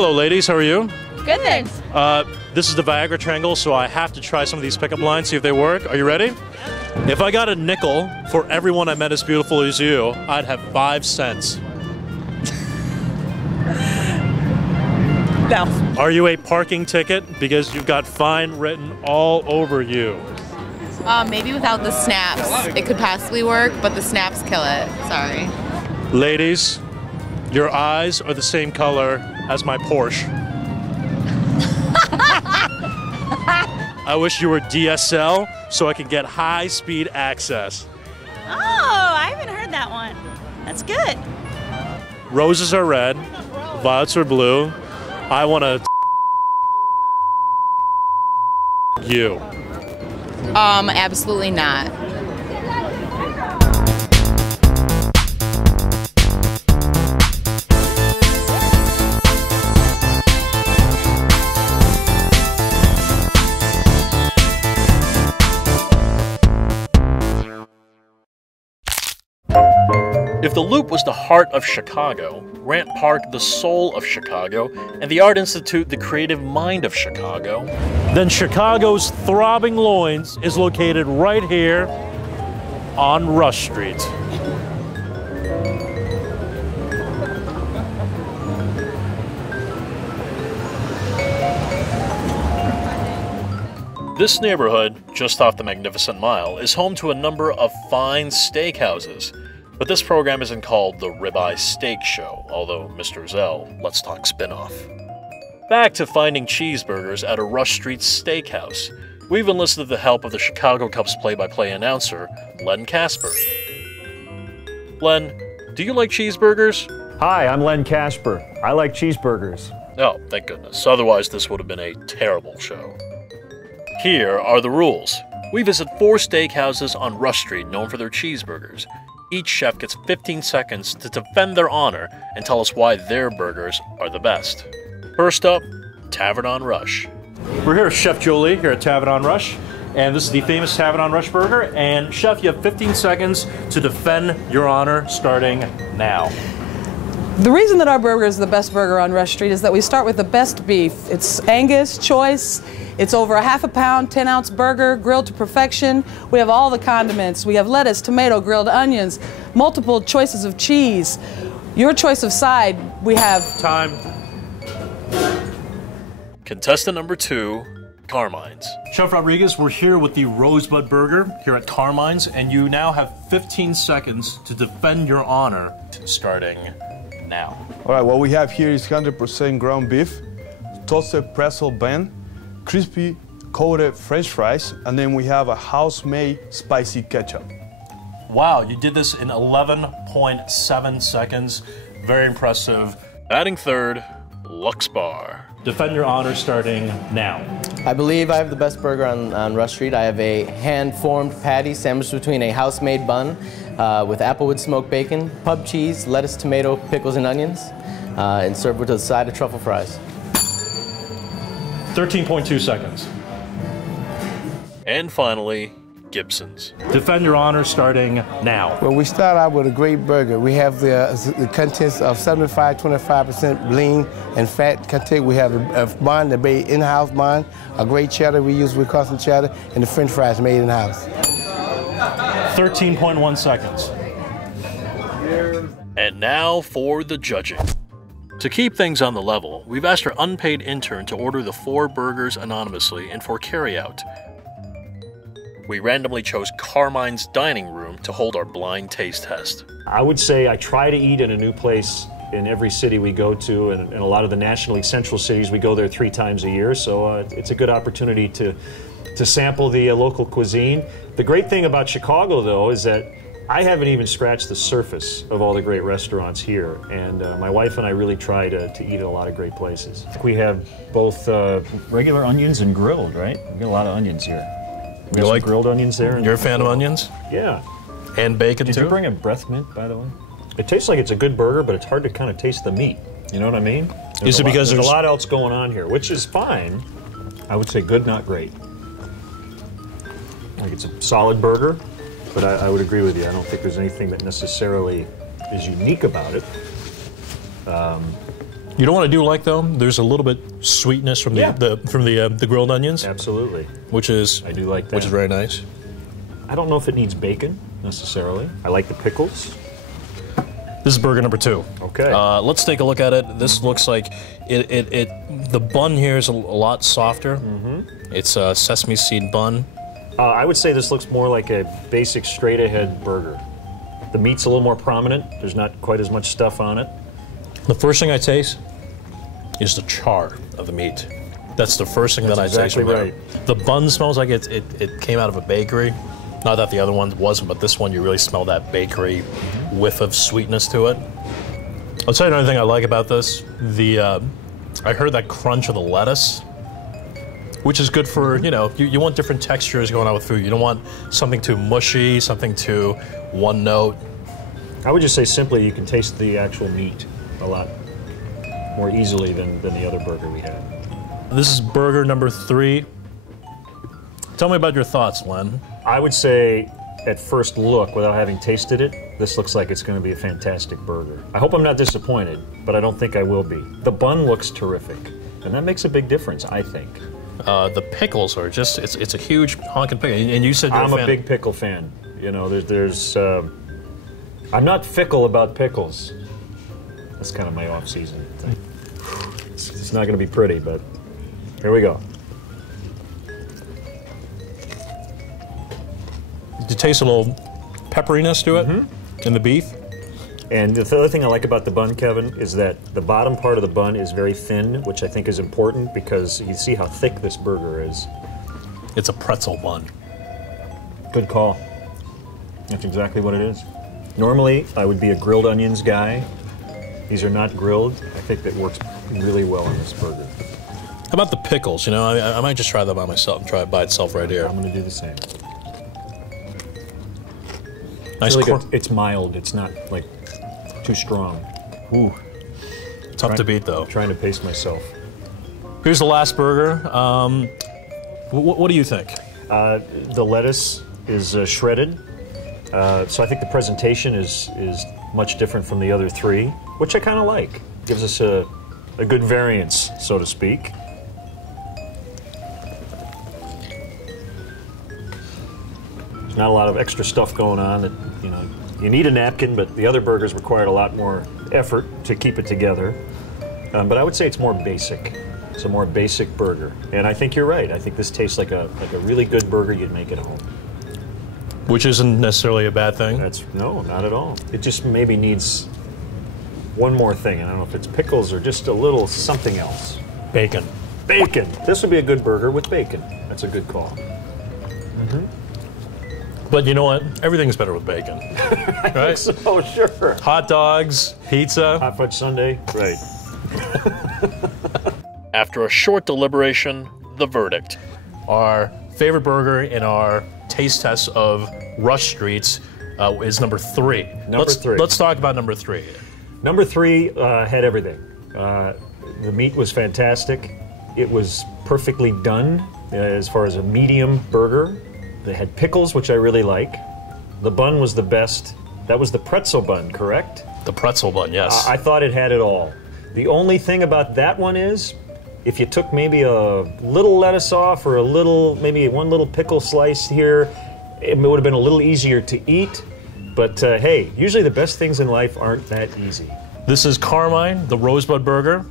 Hello, ladies. How are you? Good, thanks. This is the Viagra Triangle, so I have to try some of these pickup lines, see if they work. Are you ready? If I got a nickel for everyone I met as beautiful as you, I'd have 5 cents. No. Are you a parking ticket? Because you've got fine written all over you. Maybe without the snaps, it could possibly work, but the snaps kill it. Sorry. Ladies, your eyes are the same color as my Porsche. I wish you were DSL so I could get high-speed access. Oh, I haven't heard that one. That's good. Roses are red, violets are blue. I want to you. Absolutely not. If the Loop was the heart of Chicago, Grant Park the soul of Chicago, and the Art Institute the creative mind of Chicago, then Chicago's throbbing loins is located right here on Rush Street. This neighborhood, just off the Magnificent Mile, is home to a number of fine steakhouses. But this program isn't called the Ribeye Steak Show, although Mr. Zell, let's talk spin-off. Back to finding cheeseburgers at a Rush Street steakhouse. We've enlisted the help of the Chicago Cubs play-by-play announcer, Len Kasper. Len, do you like cheeseburgers? Hi, I'm Len Kasper. I like cheeseburgers. Oh, thank goodness. Otherwise, this would have been a terrible show. Here are the rules. We visit 4 steakhouses on Rush Street known for their cheeseburgers. Each chef gets 15 seconds to defend their honor and tell us why their burgers are the best. First up, Tavern on Rush. We're here with Chef Jolie here at Tavern on Rush, and this is the famous Tavern on Rush burger. And Chef, you have 15 seconds to defend your honor starting now. The reason that our burger is the best burger on Rush Street is that we start with the best beef. It's Angus, choice. It's over a ½ pound, 10-ounce burger, grilled to perfection. We have all the condiments. We have lettuce, tomato, grilled onions, multiple choices of cheese. Your choice of side, we have... Time. Contestant number 2, Carmine's. Chef Rodriguez, we're here with the Rosebud Burger here at Carmine's, and you now have 15 seconds to defend your honor starting now. All right, what we have here is 100% ground beef, toasted pretzel bun, crispy coated French fries, and then we have a house-made spicy ketchup. Wow, you did this in 11.7 seconds. Very impressive. Batting third, Lux Bar. Defend your honor starting now. I believe I have the best burger on Rush Street. I have a hand-formed patty sandwiched between a house-made bun with applewood smoked bacon, pub cheese, lettuce, tomato, pickles, and onions, and served with a side of truffle fries. 13.2 seconds. And finally, Gibson's. Defend your honor starting now. Well, we start out with a great burger. We have the contents of 75-25% lean and fat content. We have a bun, the made in-house bun, a great cheddar we use with custom cheddar, and the French fries made in-house. 13.1 seconds. And now for the judging. To keep things on the level, we've asked our unpaid intern to order the 4 burgers anonymously and for carryout. We randomly chose Carmine's dining room to hold our blind taste test. I would say I try to eat in a new place in every city we go to, and in a lot of the nationally central cities, we go there 3 times a year, so it's a good opportunity to sample the local cuisine. The great thing about Chicago, though, is that I haven't even scratched the surface of all the great restaurants here, and my wife and I really try to eat at a lot of great places. We have both regular onions and grilled, right? We get a lot of onions here. We have like grilled onions there. You're a fan of onions? Yeah. And bacon too? Did you bring a breath mint, by the way? It tastes like it's a good burger, but it's hard to kind of taste the meat. You know what I mean? Is it because there's a lot else going on here, which is fine. I would say good, not great. Like it's a solid burger, but I would agree with you. I don't think there's anything that necessarily is unique about it. You know what I do like though? There's a little bit sweetness from the grilled onions. Absolutely. Which is I do like that. Which is very nice. I don't know if it needs bacon necessarily. I like the pickles. This is burger number 2. Okay. Let's take a look at it. This looks like the bun here is a lot softer. Mm-hmm. It's a sesame seed bun. I would say this looks more like a basic straight ahead burger. The meat's a little more prominent. There's not quite as much stuff on it. The first thing I taste is the char of the meat. That's the first thing that I taste. Exactly right. The bun smells like it came out of a bakery. Not that the other one wasn't, but this one you really smell that bakery whiff of sweetness to it. I'll tell you another thing I like about this. I heard that crunch of the lettuce, which is good for, you want different textures going on with food. You don't want something too mushy, something too one note. I would just say simply you can taste the actual meat a lot more easily than the other burger we had. This is burger number 3. Tell me about your thoughts, Len. I would say, at first look, without having tasted it, this looks like it's going to be a fantastic burger. I hope I'm not disappointed, but I don't think I will be. The bun looks terrific, and that makes a big difference, I think. The pickles are just, it's a huge honking pickle, and you said you're I'm a big pickle fan. I'm not fickle about pickles. That's kind of my off-season thing. It's not going to be pretty, but here we go. You taste a little pepperiness to it in the beef. And the other thing I like about the bun, Kevin, is that the bottom part of the bun is very thin, which I think is important because you see how thick this burger is. It's a pretzel bun. Good call. That's exactly what it is. Normally, I would be a grilled onions guy. These are not grilled. I think that works really well in this burger. How about the pickles? I might just try that by myself, try it by itself right here. I'm going to do the same. Nice. It's mild. It's not like too strong. Ooh, tough to beat though. Trying to pace myself. Here's the last burger. What do you think? The lettuce is shredded, so I think the presentation is much different from the other 3, which I kind of like. Gives us a good variance, so to speak. There's not a lot of extra stuff going on that, you need a napkin, but the other burgers required a lot more effort to keep it together. But I would say it's more basic. It's a more basic burger. And I think you're right. I think this tastes like a really good burger you'd make at home. Which isn't necessarily a bad thing? No, not at all. It just maybe needs one more thing. I don't know if it's pickles or just a little something else. Bacon. Bacon. This would be a good burger with bacon. That's a good call. But you know what? Everything's better with bacon. Right? So, sure. Hot dogs, pizza. Hot fudge sundae. Right. After a short deliberation, the verdict. Our favorite burger in our taste test of Rush Streets is number 3. Let's talk about number 3. Number 3 had everything. The meat was fantastic. It was perfectly done as far as a medium burger. They had pickles, which I really like. The bun was the best. That was the pretzel bun, correct? The pretzel bun, yes. I thought it had it all. The only thing about that one is, if you took maybe a little lettuce off or maybe one little pickle slice here, it would have been a little easier to eat. But hey, usually the best things in life aren't that easy. This is Carmine, the Rosebud Burger,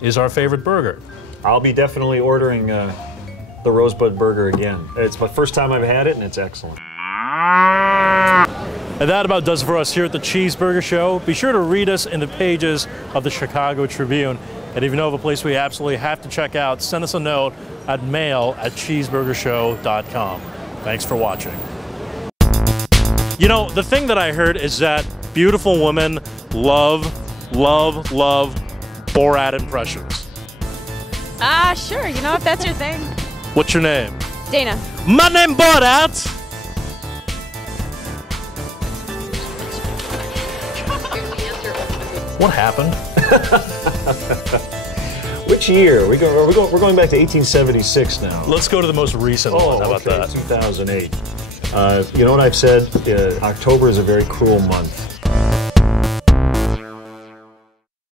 is our favorite burger. I'll be definitely ordering the Rosebud Burger again. It's my first time I've had it, and it's excellent. And that about does it for us here at the Cheeseburger Show. Be sure to read us in the pages of the Chicago Tribune. And if you know of a place we absolutely have to check out, send us a note at mail@cheeseburgershow.com. Thanks for watching. The thing that I heard is that beautiful women love Borat impressions. Sure, if that's your thing. What's your name? Dana. My name Borat! What happened? Which year? We're going back to 1876 now. Let's go to the most recent one. How about that? 2008. You know what I've said? October is a very cruel month.